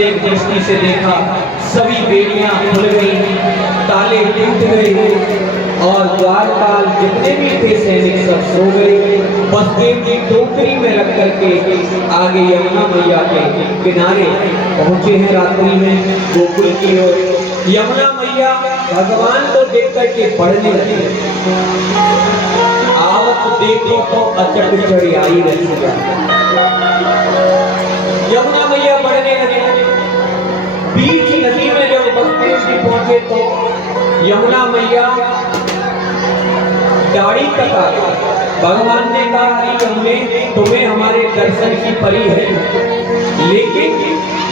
तुरंत एक दृष्टि से देखा, सभी बेड़ियां खुल गई, ताले टूट गए और द्वारपाल जितने भी थे सैनिक सब सो गए। बसदेव जी टोकरी में रख करके आगे यमुना मैया के किनारे पहुंचे हैं रात्रि में गोकुल की ओर। यमुना मैया भगवान को देख करके पढ़ने लगे, आवत देखो तो अचट चढ़ियाई रसिया। यमुना मैया बढ़ने लगे, बीच नदी में जब बसदेव जी पहुंचे तो यमुना मैया दाढ़ी कटा, भगवान ने कहा हमने तुम्हें हमारे दर्शन की परी है, लेकिन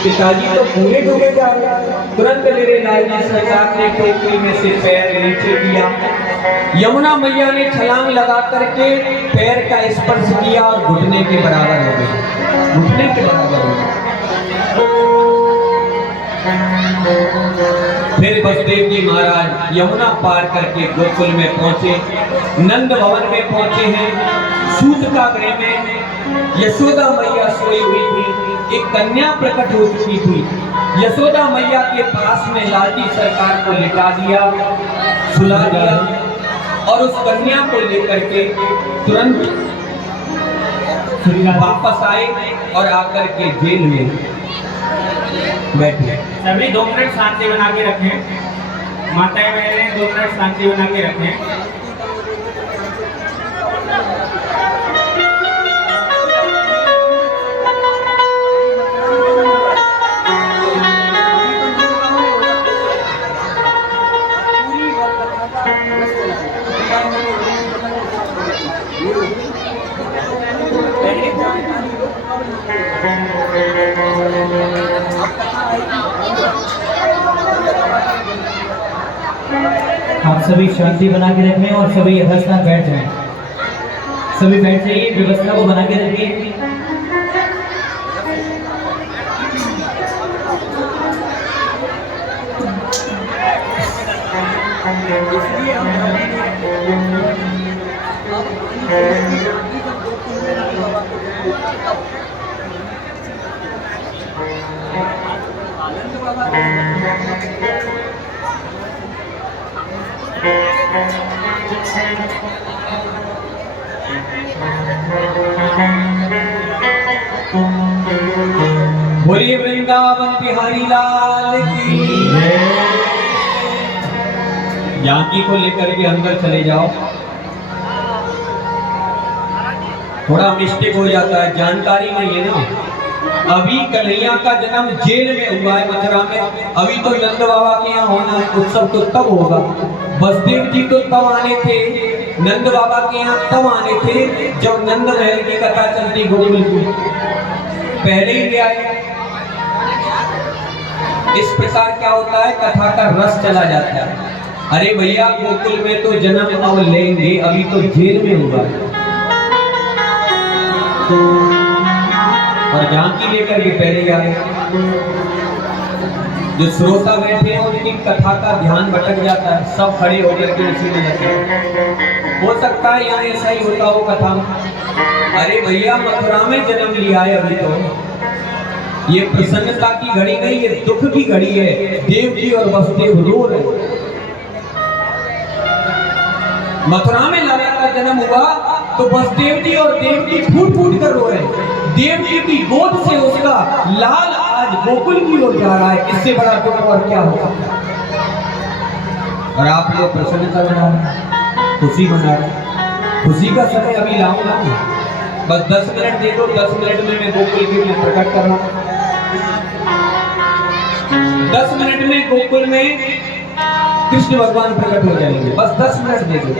पिताजी तो पूरे डूबे जा रहे। तुरंत मेरे लालजी सरकार ने टोकरी में से पैर नीचे किया, यमुना मैया ने छलांग लगा करके पैर का स्पर्श किया और घुटने के बराबर हो गई, घुटने के बराबर हो गई। फिर बसदेव जी महाराज यमुना पार करके गोकुल में पहुंचे, नंद भवन में पहुंचे हैं। सूतकागृह में यशोदा मैया सोई हुई थी, एक कन्या प्रकट हो चुकी थी। यशोदा मैया के पास में लालजी सरकार को लिटा दिया, सुला दिया और उस कन्या को लेकर के तुरंत वापस आए और आकर के जेल में बैठे। सभी 2 मिनट शांति बना के रखें, माताएं बहनें 2 मिनट शांति बना के रखें। आप सभी शांति बना के रखें और सभी यथास्थान बैठ जाएं। सभी बैठ जाइए, व्यवस्था को बना के रखिए। बोलिए वृंदावन बिहारी लाल की। जानकी को लेकर के अंदर चले जाओ। थोड़ा मिस्टेक हो जाता है, जानकारी नहीं है ना। अभी कन्हैया का जन्म जेल में हुआ है मथुरा में, अभी तो नंद बाबा के यहाँ होना है, उत्सव तो तब होगा। बसदेव जी तो तब आने थे, नंद बाबा के यहाँ तब आने थे जब नंद महल की कथा चलती गोकुल की, पहले ही ले आए। इस प्रकार क्या होता है, कथा का रस चला जाता है। अरे भैया गोकुल में तो जन्म अब लेंगे, अभी तो जेल में हुआ है। और जानकी लेकर के पहले आए। जो श्रोता बैठे हैं उनकी कथा का ध्यान भटक जाता है, सब खड़े होकर के उसी में लगे। हो सकता है यहाँ ऐसा ही होता हो कथा। अरे भैया मथुरा में जन्म लिया है, अभी तो ये प्रसन्नता की घड़ी नहीं, ये दुख की घड़ी है। देव जी और वसुदेव रो रहे। मथुरा में लाला का जन्म हुआ तो वसुदेव जी और देव जी फूट फूट कर रो रहे। देव जी की गोद से उसका लाल आज गोकुल की ओर जा रहा है, इससे बड़ा दुख और क्या हो सकता है। और आप लोग प्रसन्नता मना रहे, खुशी मना रहे। खुशी का समय अभी लाऊंगा, बस 10 मिनट दे दो, 10 मिनट में मैं गोकुल के लिए प्रकट कर रहा हूं। 10 मिनट में गोकुल में कृष्ण भगवान प्रकट हो जाएंगे, बस 10 मिनट दे दो।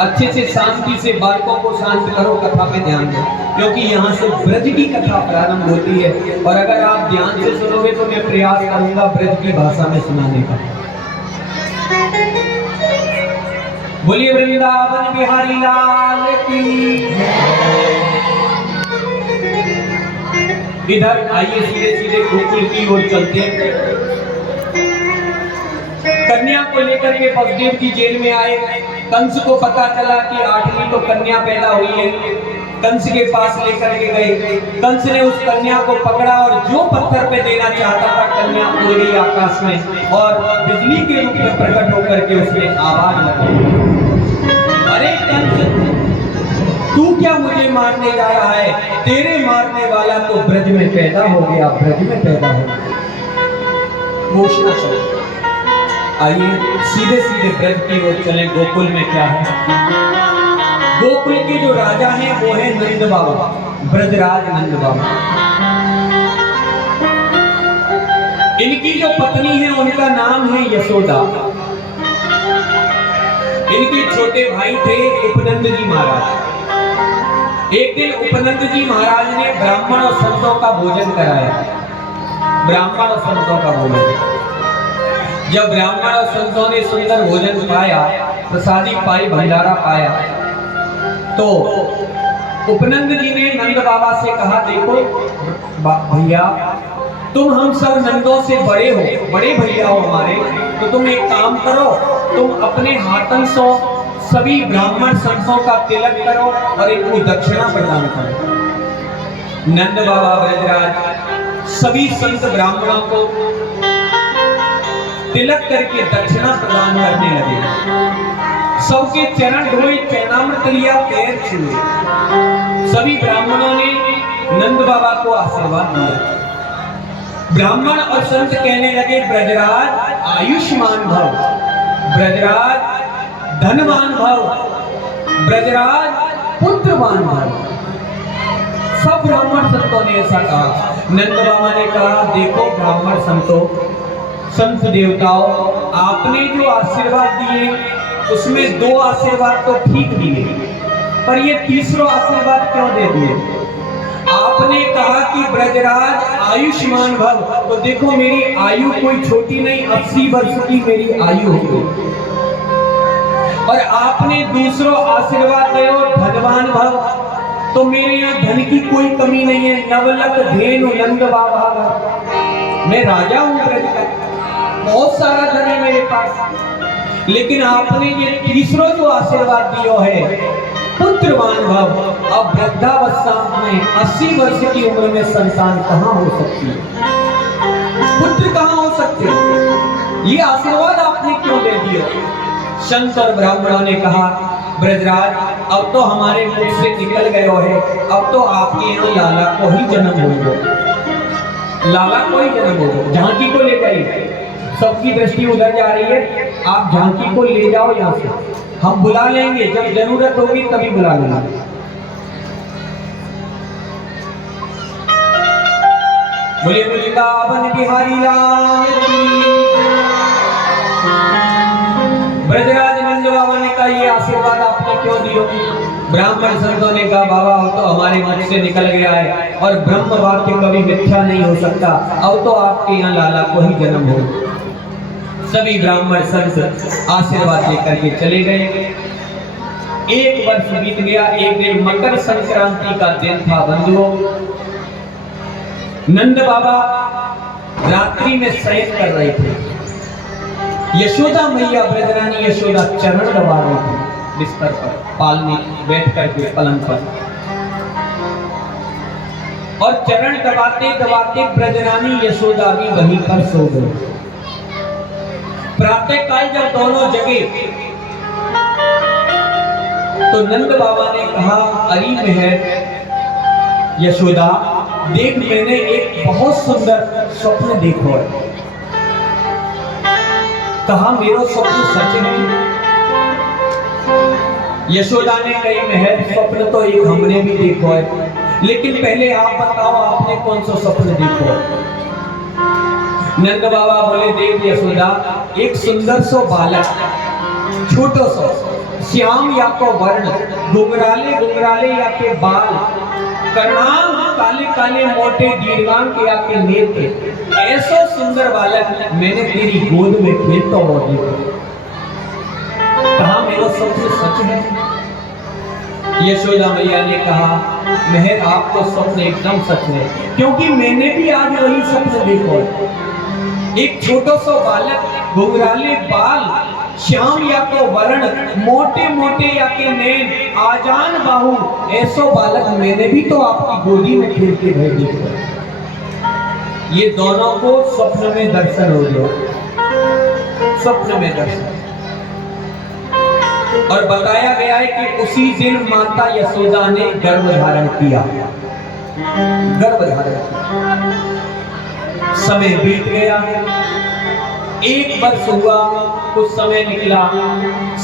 अच्छे से शांति से बालकों को शांत करो, कथा पे ध्यान दो, क्योंकि यहाँ से ब्रज की कथा प्रारंभ होती है। और अगर आप ध्यान से सुनोगे तो मैं प्रयास करूंगा ब्रज की भाषा में सुनाने का। बोलिए वृंदावन बिहारी लाल की। इधर आइए, सीधे सीधे गोकुल की ओर चलते हैं। कन्या को लेकर के वसुदेव जी जेल में आए। कंस को पता चला कि 8वीं तो कन्या पैदा हुई है, कंस के पास लेकर के गए। कंस ने उस कन्या को पकड़ा और जो पत्थर पे देना चाहता था कन्या उड़ गई आकाश में और बिजली के रूप में प्रकट होकर के उसने आवाज लगाई, अरे कंस तू क्या मुझे मारने जा रहा है? तेरे मारने वाला तो ब्रज में पैदा हो गया, ब्रज में पैदा हो गया। घोषणा करो। आइए सीधे सीधे ब्रज की ओर चले। गोकुल में क्या है? गोकुल के जो राजा हैं वो है नंद बाबा, ब्रजराज नंद बाबा। इनकी जो पत्नी है उनका नाम है यशोदा। इनके छोटे भाई थे उपनंद जी महाराज। एक दिन उपनंद जी महाराज ने ब्राह्मण और संतों का भोजन कराया। ब्राह्मण और संतों का भोजन, जब ब्राह्मण और संतों ने सुंदर भोजन पाया, प्रसादी पाई, भंडारा पाया, तो उपनंद जी ने नंद बाबा से कहा, देखो भैया तुम हम सब नंदों से बड़े हो, बड़े भैया हो हमारे, तो तुम एक काम करो, तुम अपने हाथन से सभी ब्राह्मण संतों का तिलक करो और इनको दक्षिणा प्रदान करो। नंद बाबा ब्रजराज सभी संत ब्राह्मणों को तिलक करके दक्षिणा प्रदान करने लगे। सबके चरण धोए, चरणामृत लिया, पैर छुए। सभी ब्राह्मणों ने नंद बाबा को आशीर्वाद दिया। ब्राह्मण और संत कहने लगे, ब्रजराज आयुष्मान भव, ब्रजराज धनवान भव, ब्रजराज पुत्रवान भव। सब ब्राह्मण संतों ने ऐसा कहा। नंद बाबा ने कहा, देखो ब्राह्मण संतों, संत देवताओं, आपने जो आशीर्वाद दिए उसमें दो आशीर्वाद तो ठीक दिए, पर ये तीसरा आशीर्वाद क्यों दे दिए? आपने कहा कि ब्रजराज आयुष्मान भव, तो देखो मेरी आयु कोई छोटी नहीं, 80 वर्ष की मेरी आयु होगी। और आपने दूसरा आशीर्वाद दिया धनवान भव, तो मेरे यहाँ धन की कोई कमी नहीं है, नवलक धेनु नंद बाबा, मैं राजा हूँ ब्रज का, बहुत सारा धन है मेरे पास। लेकिन आपने ये तीसरा जो आशीर्वाद दिया है पुत्रवान भव, अब वृद्धावस्था में 80 वर्ष की उम्र में संतान कहाँ हो सकती है, पुत्र कहाँ हो सकते हैं? ये आशीर्वाद आपने क्यों दे दिया? संत और ब्राह्मणों ने कहा, ब्रजराज अब तो हमारे मुख से निकल गए है, अब तो आपके यहाँ लाला को ही जन्म होगा, लाला को ही जन्म होगा। झांकी को ले जाइए, सबकी दृष्टि उधर जा रही है, आप झांकी को ले जाओ यहाँ से, हम बुला लेंगे, जब जरूरत होगी तभी बुला लेंगे। बोलिए वृंदावन बिहारी लाल की। ब्रजराज नंद बाबा ने कहा, ये आशीर्वाद आपने क्यों दियो? ब्राह्मण संतों ने कहा, बाबा अब तो हमारे मुख से निकल गया है और ब्रह्म वाक्य कभी मिथ्या नहीं हो सकता, अब तो आपके यहाँ लाला को ही जन्म हो। सभी ब्राह्मण संत आशीर्वाद लेकर के चले गए। एक वर्ष बीत गया। एक दिन मकर संक्रांति का दिन था बंधुओं। नंद बाबा रात्रि में शयन कर रहे थे। यशोदा मैया ब्रजरानी यशोदा चरण दबा रही थी बिस्तर पर, पालने बैठ करके पलंग पर, और चरण दबाते दबाते ब्रजरानी यशोदा भी वहीं पर सो गई। प्रातः काल जब दोनों जगे तो नंद बाबा ने कहा, अरे मेहर यशोदा, देख मैंने एक बहुत सुंदर स्वप्न देखो है। कहा, मेरा स्वप्न सच है? यशोदा ने कही, मेहर स्वप्न तो एक हमने भी देखो है, लेकिन पहले आप बताओ आपने कौन सा स्वप्न देखो है? नंद बाबा बोले, देख यशोदा, एक सुंदर सो बालक, छोटो सो, श्याम या को वर्ण, घुंघराले घुंघराले या के बाल, कर्णांग काले काले मोटे दीर्घांग या के नेत्र, ऐसा सुंदर बालक मैंने तेरी गोद में खेलता हुआ देखा। कहा, मेरा स्वप्न सच है? यशोदा मैया ने कहा, मेहर आप तो स्वप्न एकदम सच है, क्योंकि मैंने भी आज वही स्वप्न देखा है। एक छोटा सा बालक, घुंघराले बाल, श्याम या को वर्ण, मोटे मोटे या के नैन, आजान बाहु, ऐसो बालक मैंने भी तो आपकी गोदी में खेलते भय देखा। ये दोनों को स्वप्न में दर्शन हो गया, स्वप्न में दर्शन। और बताया गया है कि उसी दिन माता यशोदा ने गर्भ धारण किया, गर्भ धारण किया। समय बीत गया, एक वर्ष हुआ, कुछ समय निकला,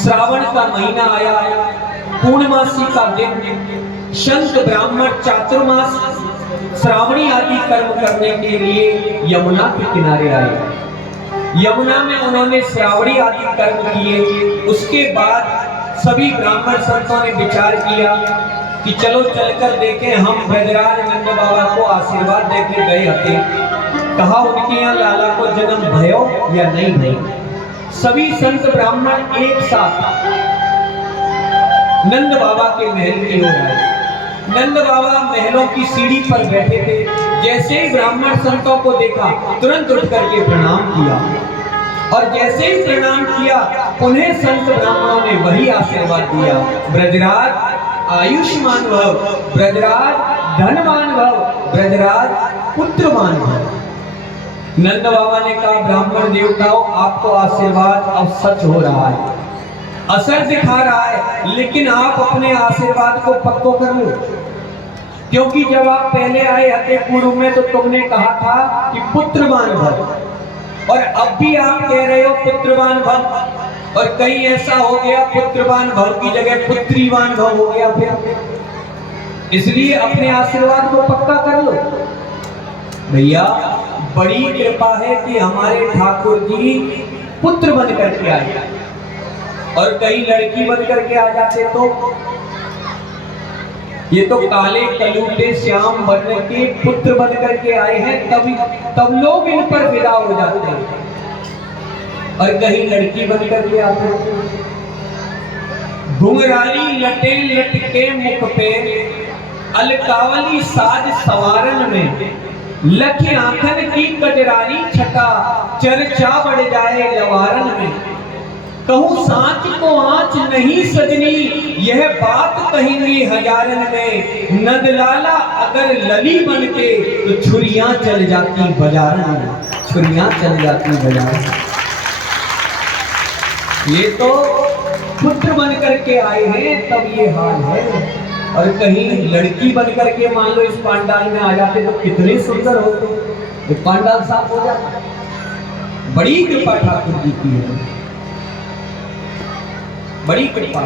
श्रावण का महीना आया, पूर्णमासी का दिन, संत ब्राह्मण चातुर्मास श्रावणी आदि कर्म करने के लिए यमुना के किनारे आए। यमुना में उन्होंने श्रावणी आदि कर्म किए। उसके बाद सभी ब्राह्मण संतों ने विचार किया कि चलो चलकर देखें, हम ब्रजराज नंद बाबा को आशीर्वाद देके गए हते, कहा उनके यहाँ लाला को जन्म भयो या नहीं भयो। सभी संत ब्राह्मण एक साथ नंद बाबा के महल की ओर आए। नंद बाबा महलों की सीढ़ी पर बैठे थे। जैसे ही ब्राह्मण संतों को देखा, तुरंत उठ करके प्रणाम किया, और जैसे ही प्रणाम किया, उन्हें संत ब्राह्मणों ने वही आशीर्वाद दिया, ब्रजराज आयुष्मान भव, ब्रजराज धनवान भव, ब्रजराज पुत्रवान भव। नंद बाबा ने कहा, ब्राह्मण देवताओं, आपको आशीर्वाद अब सच हो रहा है, असर दिखा रहा है, लेकिन आप अपने आशीर्वाद को पक्को कर लो, क्योंकि जब आप पहले आए हते पूर्व में तो तुमने कहा था कि पुत्रवान भव, और अब भी आप कह रहे हो पुत्रवान भव, और कहीं ऐसा हो गया पुत्रवान भव की जगह पुत्रीवान भव हो गया फिर, इसलिए अपने आशीर्वाद को पक्का कर लो। भैया बड़ी कृपा है कि हमारे ठाकुर जी पुत्र बन करके आए, और कई लड़की बन करके आ जाते तो ये तो काले कलूटे श्याम वर्ण के पुत्र बन करके आए हैं, तब लोग इन पर विदा हो जाते हैं, और कहीं लड़की बन करके आते हैं। घुंघराली लटे लटके मुख पे, अलकावली साज सवारन में, लख आंखन की कजरानी छटा, चर्चा बढ़ जाए लवारन में। कहूँ सांच को आंच नहीं सजनी, यह बात कहेंगे हजारन में, नंदलाला अगर लली बन के तो छुरियां चल जाती बाजारन में, छुरियां चल जाती बाजारन। ये तो पुत्र बन करके आए हैं तब ये हाल है, और कहीं लड़की बन करके मान लो इस पांडाल में आ जाते तो कितने सुंदर होते, ये पांडाल साफ हो जाता। बड़ी कृपा ठाकुर जी की है, बड़ी कृपा।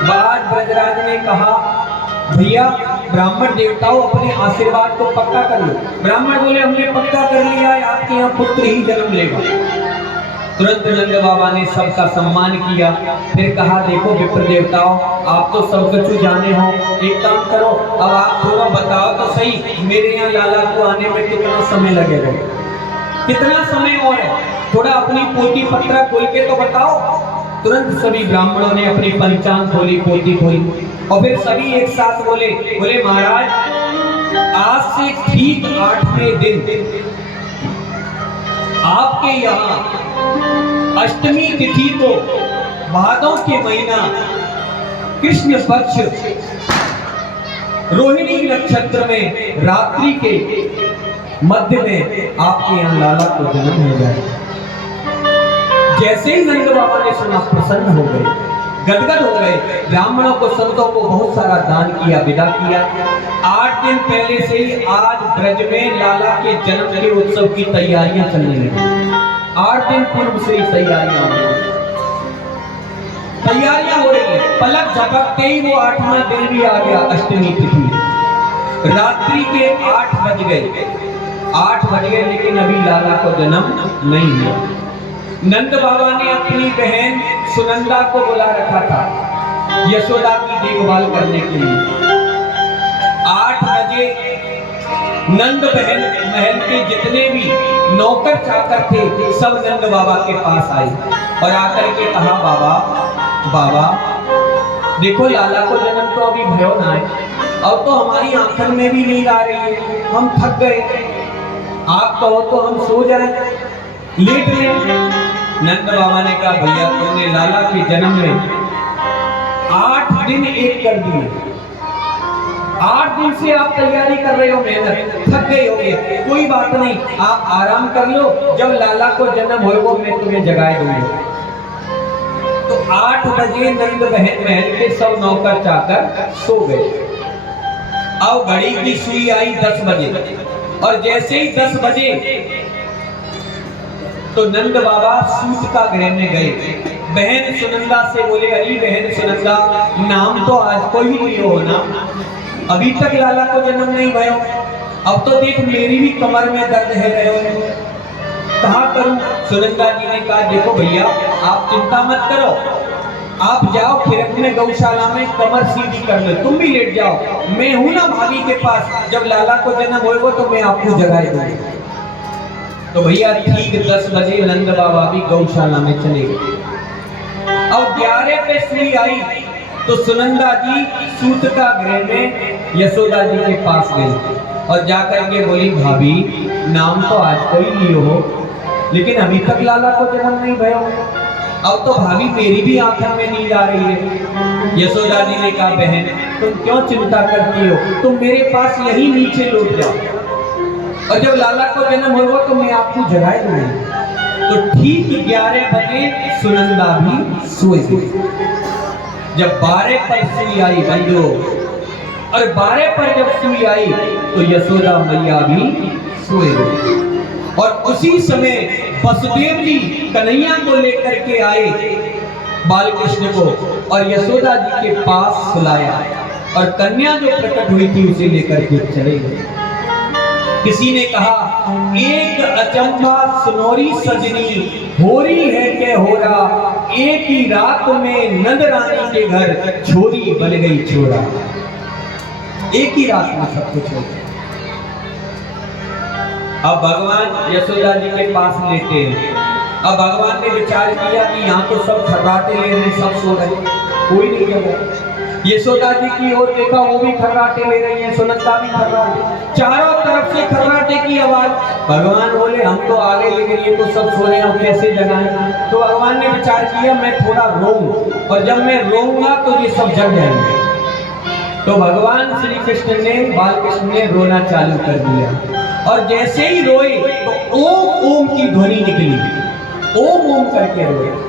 बाद ब्रजराज ने कहा, भैया ब्राह्मण देवताओं अपने आशीर्वाद को पक्का कर लो। ब्राह्मण बोले, हमने पक्का कर लिया है, आपके यहाँ पुत्र ही जन्म लेगा। तुरंत नंद बाबा ने सबका सम्मान किया, फिर कहा, देखो विप्र देवताओं, आप तो सब कुछ जाने हो, एक काम करो, अब आप थोड़ा बताओ तो सही, मेरे यहाँ लाला को आने में कितना समय लगेगा, कितना समय और है, थोड़ा अपनी पोथी पत्रा खोल के तो बताओ। तुरंत सभी ब्राह्मणों ने अपनी पंचांग खोली, पोथी खोली, और फिर सभी एक साथ बोले महाराज, आज से ठीक 8वें दिन आपके यहाँ अष्टमी तिथि को भादों के महीना कृष्ण पक्ष रोहिणी नक्षत्र में रात्रि के मध्य में आपके यहाँ लाला को जन्म हो जाए। जैसे ही नंद बाबा ने सुना, प्रसन्न हो गए, गदगद हो गए। ब्राह्मणों को संतों को बहुत सारा दान किया, विदा किया। 8 दिन पहले से ही आज ब्रज में लाला के जन्म के उत्सव की तैयारियां चलने लगी। 8 दिन पूर्व से ही तैयारियां हो रही, तैयारियां हो रही है। पलक झपकते ही वो 8वां दिन भी आ गया, अष्टमी तिथि। रात्रि के 8 बज गए, 8 बज गए, लेकिन अभी लाला को जन्म नहीं हुआ। नंद बाबा ने अपनी बहन सुनंदा को बुला रखा था यशोदा की देखभाल करने के लिए। 8 बजे नंद बहन महल के जितने भी नौकर चाकर थे सब नंद बाबा के पास आए और आकर के कहा, बाबा देखो, लाला को जन्म तो अभी भयो ना है, अब तो हमारी आंखन में भी नींद आ रही है, हम थक गए, आप कहो तो हम सो जाएं, लेट लें। नंद बाबा ने कहा भैया तुमने लाला के जन्म में 8 दिन एक कर दिए, 8 दिन से आप तैयारी कर रहे हो, मेहनत, थक गए होगे, कोई बात नहीं, आप आराम कर लो, जब लाला को जन्म होगा मैं तुम्हें जगाए दूंगा। तो 8 बजे नंद बहन महल के सब नौकर चाकर सो गए। अब घड़ी की सुई आई 10 बजे, और जैसे ही 10 बजे तो नंद बाबा सूत का गृह में गए। बहन सुनंदा से बोले अरे बहन सुनंदा, नाम तो आज को ही लियो हो ना, अभी तक लाला को जन्म नहीं भयो, अब तो देख मेरी भी कमर में दर्द है रहे, कहा करूं? सुनंदा जी ने कहा देखो भैया आप चिंता मत करो, आप जाओ खिरक में गौशाला में कमर सीधी कर लो, तुम भी लेट जाओ, मैं हूं ना भाभी के पास, जब लाला को जन्म होगा तो मैं आपको जगाए दूंगा। तो भैया ठीक 10 बजे नंद बाबा भी गौशाला में चले गए। अब 11 पे सुई आई तो सुनंदा जी सूत का गृह में यशोदा जी के पास गई और जाकर के बोली भाभी नाम तो आज कोई लियो हो, लेकिन अभी तक लाला को जन्म नहीं भयो, अब तो भाभी मेरी भी आंखों में नींद आ रही है। यशोदा जी ने कहा बहन तुम क्यों चिंता करती हो, तुम मेरे पास यही नीचे लौट जाओ, और जब लाला को जन्म होगा तो मैं आपको जगाए दूंगी। तो ठीक 11 बजे सुनंदा भी सोई गई। जब 12 पर सुई आई भैया, और 12 पर जब सुई आई तो यशोदा मैया भी सोए गई। और उसी समय वसुदेव जी कन्हैया को लेकर के आए बाल कृष्ण को, और यशोदा जी के पास सुलाया, और कन्या जो प्रकट हुई थी उसे लेकर के चले गए। किसी ने कहा एक अचंभा सुनोरी सजनी होरी है के होरा, एक ही रात में नंद रानी के घर छोरी बन गई छोरा। एक ही रात में सब कुछ हो गया। अब भगवान यशोदा जी के पास लेटे हैं। अब भगवान ने विचार किया कि यहाँ तो सब खर्राटे ले रहे, सब सो रहे, कोई नहीं जग रहा। यशोदा जी की ओर देखा, वो भी खर्राटे ले रही हैं, सुनंदा भी खर्राटे, चारों तरफ से खर्राटे की आवाज। भगवान बोले हम तो आगे, लेकिन ये तो सब सो रहे हैं, कैसे जगाएं? तो भगवान ने विचार किया मैं थोड़ा रोऊं, और जब मैं रोऊंगा तो ये सब जग जाएंगे। तो भगवान श्री कृष्ण ने, बाल कृष्ण ने रोना चालू कर दिया, और जैसे ही रोए तो ओम ओम की ध्वनि निकली, ओम ओम करके रोए।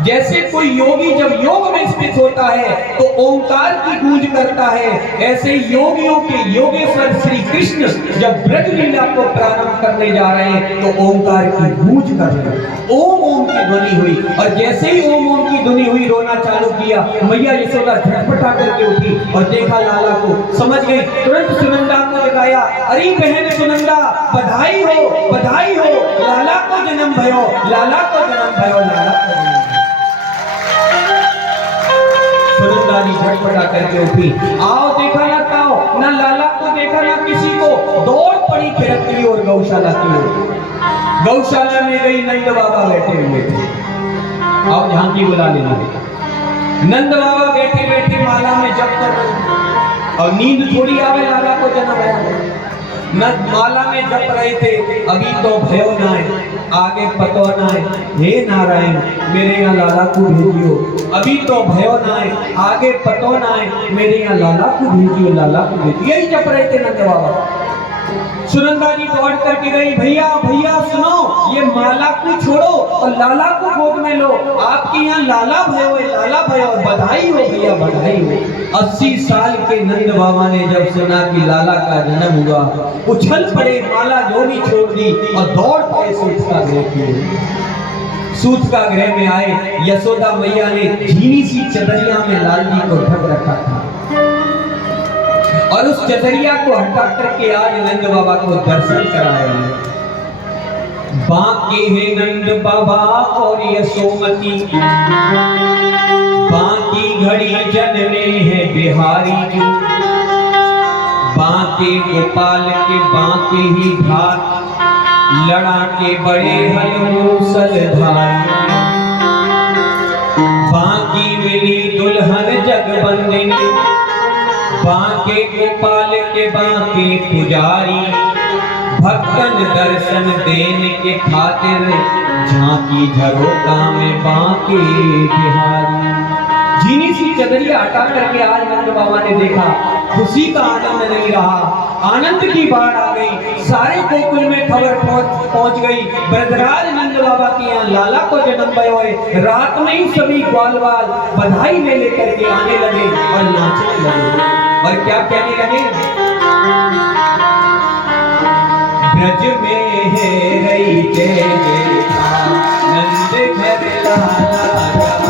जैसे कोई योगी जब योग में स्थित होता है तो ओंकार की गूंज करता है, ऐसे योगियों के योगेश्वर श्री कृष्ण जब ब्रज लीला को प्रारंभ करने जा रहे हैं तो ओंकार की गूंज कर रहे हैं, ओम ओम की ध्वनि हुई। और जैसे ही ओम ओम की ध्वनि हुई, रोना चालू किया, मैया यशोदा झटपटा करके उठी और देखा लाला को, समझ गई, तुरंत सुनंदा को जगाया, अरे बहन सुनंदा बधाई हो, लाला को जन्म भयो, लाला को जन्म भयो, लाला को जन्म। सुनंदा जी झटपटा करके उठी, आओ देखा ना ताओ, ना लाला को देखा ना किसी को, दौड़ पड़ी खिरक की ओर, गौशाला की ओर। गौशाला में गई, नंद बाबा बैठे हुए थे। आओ झांकी बुला लेना। नंद बाबा बैठे बैठे माला में जप कर रहे, और नींद थोड़ी आवे, लाला को जन्म है, माला में जप रहे थे। अभी तो भयो ना है, आगे पतो ना है, हे नारायण मेरे यहाँ लाला को भेजियो, अभी तो भयो ना है, आगे पतो ना है, मेरे यहाँ लाला को भेजियो, लाला को भेजियो, यही जप रहे थे नंद बाबा। सुनंदा जी दौड़ करके गई, भैया भैया सुनो, ये माला को छोड़ो और लाला को गोद में लो, आपके यहाँ लाला भयो है, लाला भयो, बधाई हो भैया, बधाई हो। 80 साल के नंद बाबा ने जब सुना कि लाला का जन्म हुआ, उछल पड़े, माला जोड़ी छोड़ दी और दौड़ पड़े सूत का गृह की ओर। सूत का गृह में आए, यशोदा मैया ने झीनी सी चदरिया में लाल जी को ढक रखा था, और उस चदरिया को हटा करके आज नंद बाबा को दर्शन कराए। बांके हैं नंद बाबा और यशोमती, बांकी घड़ी जनने है बिहारी जो, बांके गोपाल के बांके ही धार, लड़ा के बड़े हल मूसलधार, बांकी मिली दुल्हन जगबंदिनी, बांके गोपाल के बांके पुजारी, भक्तन दर्शन देने के खातिर झांकी झरोका में बांके बिहारी। जीनी सी चदरिया हटा करके आज नंद बाबा ने देखा, खुशी का आनंद नहीं रहा, आनंद की बाढ़ आ गई। सारे गोकुल में खबर पहुंच गई, ब्रजराज नंद बाबा के यहाँ लाला को जन्म भयो है। रात में ही सभी ग्वाल बाल बधाई में लेकर के आने लगे और नाचने लगे। और क्या कहने लगे? ब्रज में है रही जय जयकार, नंद घर लाला जाए।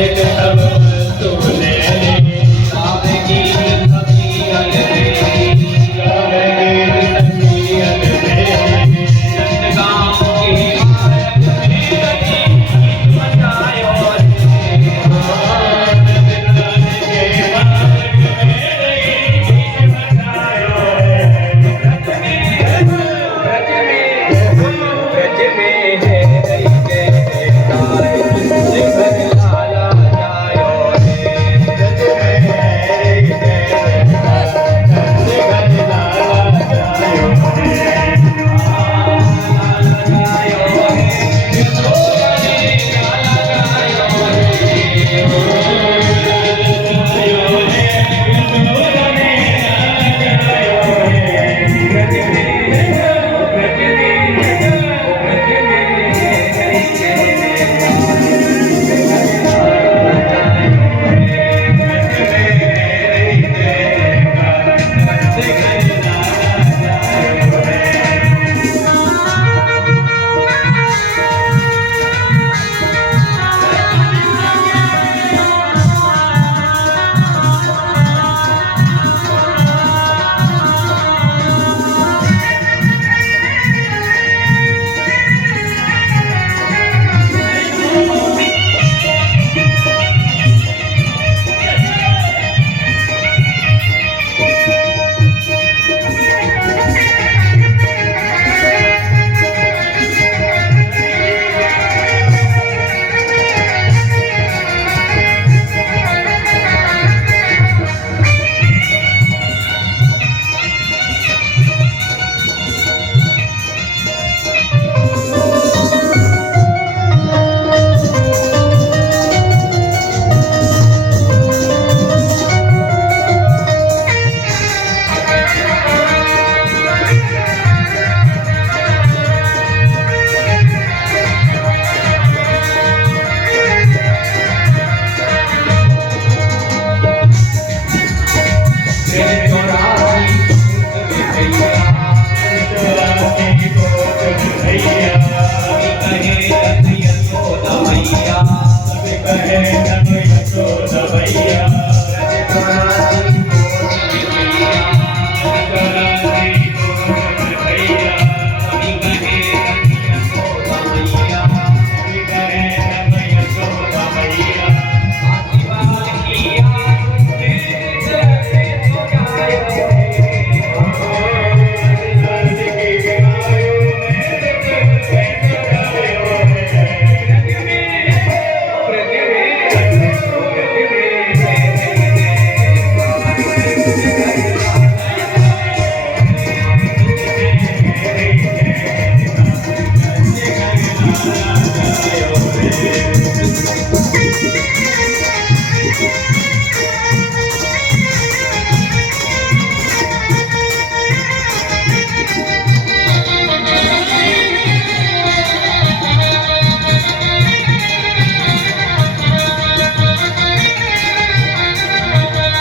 रजत सब तूने गावे गीत सभी अलग गावे गीत सभी अलग नंदगांव के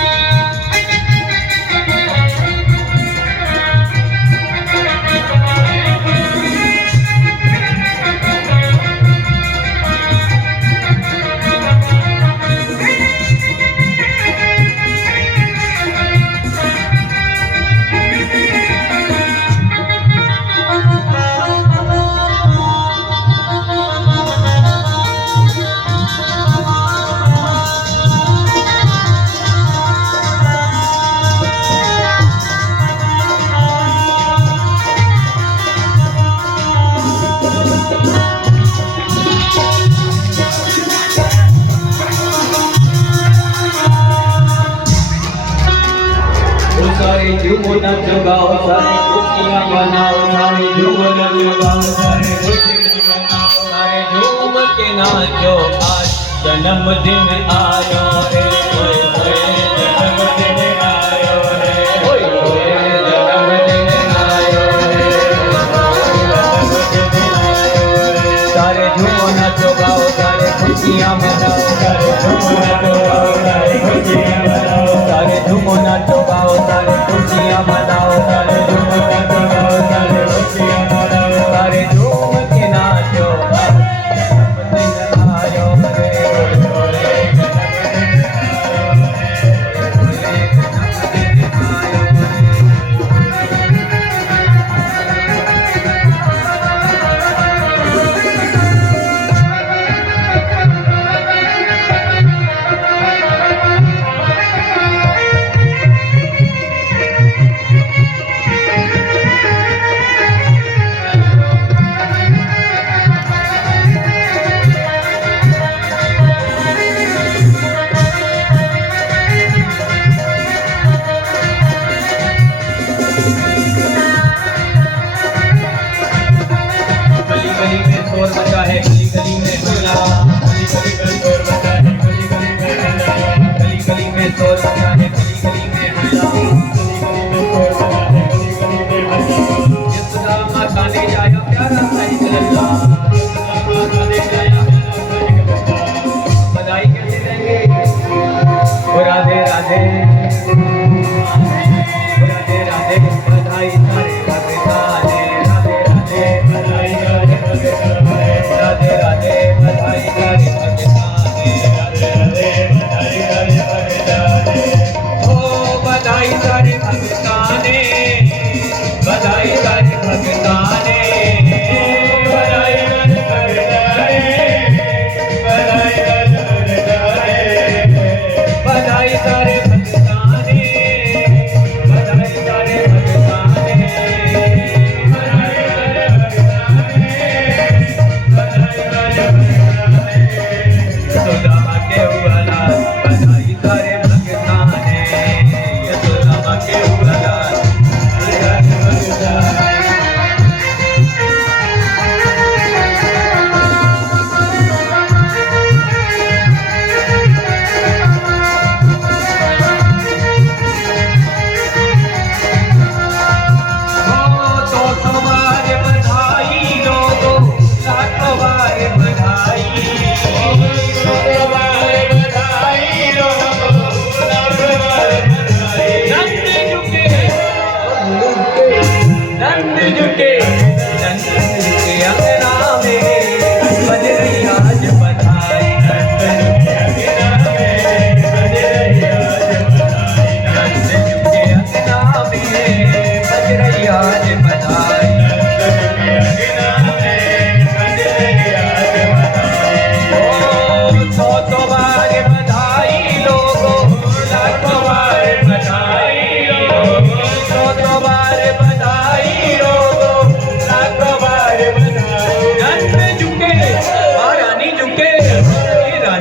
मार्ग में गीत बजायो झूमो नाचो गाओ सारे खुशियां मनाओ सारे झूमो नाचो गाओ सारे खुशियां मनाओ सारे झूम के नाचो आज जन्मदिन आयो रे होए होए जन्मदिन आयो रे होए होए जन्मदिन आयो रे जन्मदिन आयो रे सारे झूमो नाचो गाओ सारे खुशियां मनाओ सारे झूमो नाचो गाओ सारे खुशियां मनाओ सारे झूमो नाचो गाओ सारे खुशियां मनाओ सारे झूम नाचो गाओ सारे खुशियां मनाओ सारे झूम के नाचो जन्मदिन आयो रे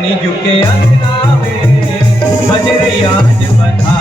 कली जुग के अंजना में बज रही आज बधाई।